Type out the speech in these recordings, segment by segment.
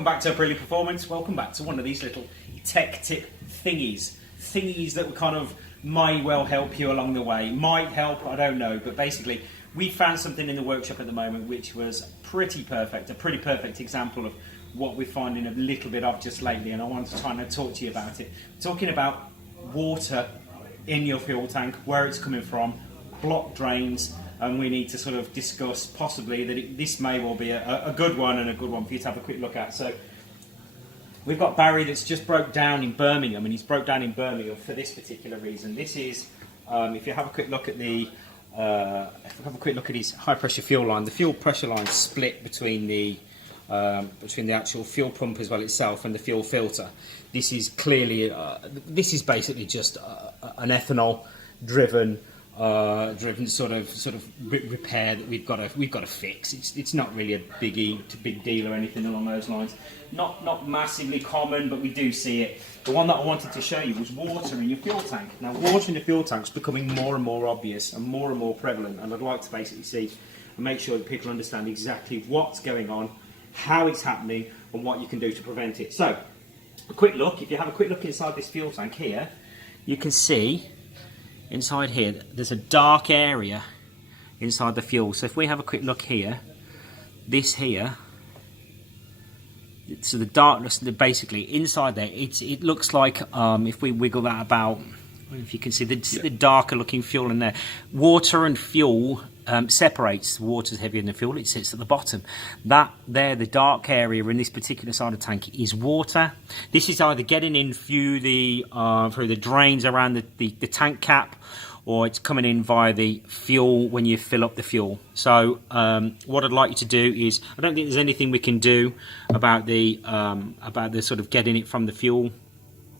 Welcome back to Aprilia Performance. Welcome back to one of these little tech tip thingies that kind of may well help you along the way. Might help, I don't know, but basically we found something in the workshop at the moment which was pretty perfect, a pretty perfect example of what we're finding a little bit of just lately, and I want to try and talk to you about it. Talking about water in your fuel tank, where it's coming from, blocked drains, and we need to sort of discuss possibly that this may well be a good one, and a good one for you to have a quick look at. So we've got Barry that's just broke down in Birmingham, and he's broke down in Birmingham for this particular reason. This is, if you have a quick look at his high pressure fuel line, the fuel pressure line split between the actual fuel pump as well itself and the fuel filter. This is clearly, this is basically just an ethanol driven sort of repair that we've got to fix. It's not really a big deal or anything along those lines. Not massively common, but we do see it. The one that I wanted to show you was water in your fuel tank. Now, water in your fuel tank is becoming more and more obvious and more prevalent, and I'd like to basically see and make sure that people understand exactly what's going on, how it's happening, and what you can do to prevent it. So, a quick look. If you have a quick look inside this fuel tank here, you can see inside here there's a dark area inside the fuel. So if we have a quick look here, this here, so the darkness, basically inside there, it looks like if we wiggle that about, if you can see the darker looking fuel in there. Water and fuel separates. Water's heavier than the fuel, it sits at the bottom. That there, the dark area in this particular side of the tank, is water. This is either getting in through the drains around the tank cap, or it's coming in via the fuel when you fill up the fuel. So what I'd like you to do is, I don't think there's anything we can do about the sort of getting it from the fuel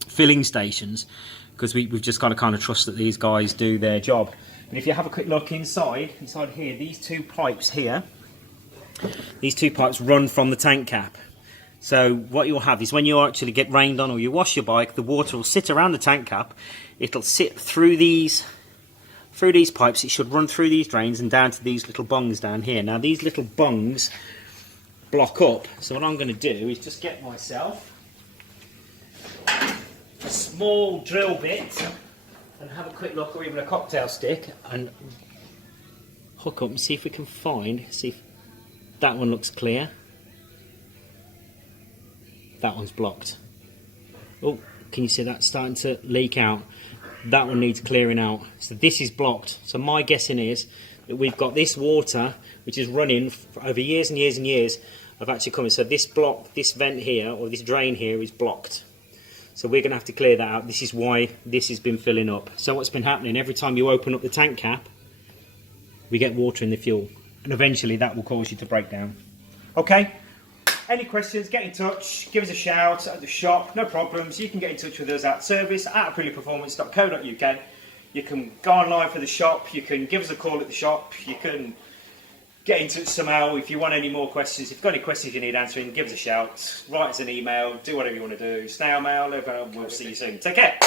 filling stations, because we've just got to kind of trust that these guys do their job. And if you have a quick look inside here, these two pipes run from the tank cap. So what you'll have is, when you actually get rained on or you wash your bike, the water will sit around the tank cap. It'll sit through these pipes. It should run through these drains and down to these little bungs down here. Now these little bungs block up. So what I'm going to do is just get myself a small drill bit and have a quick look, or even a cocktail stick, and hook up and see if we can see if that one looks clear. That one's blocked. Oh, can you see that starting to leak out? That one needs clearing out. So this is blocked. So my guessing is that we've got this water which is running for over years and years and years of actually coming. So this vent here, or this drain here, is blocked. So we're going to have to clear that out. This is why this has been filling up. So what's been happening, every time you open up the tank cap, we get water in the fuel, and eventually that will cause you to break down. Okay? Any questions, get in touch, give us a shout at the shop, no problems. You can get in touch with us at service@apriliaperformance.co.uk. You can go online for the shop, you can give us a call at the shop, you can get in touch somehow if you want any more questions. If you've got any questions you need answering, give us a shout, write us an email, do whatever you want to do, snail mail, we'll see you soon. Take care.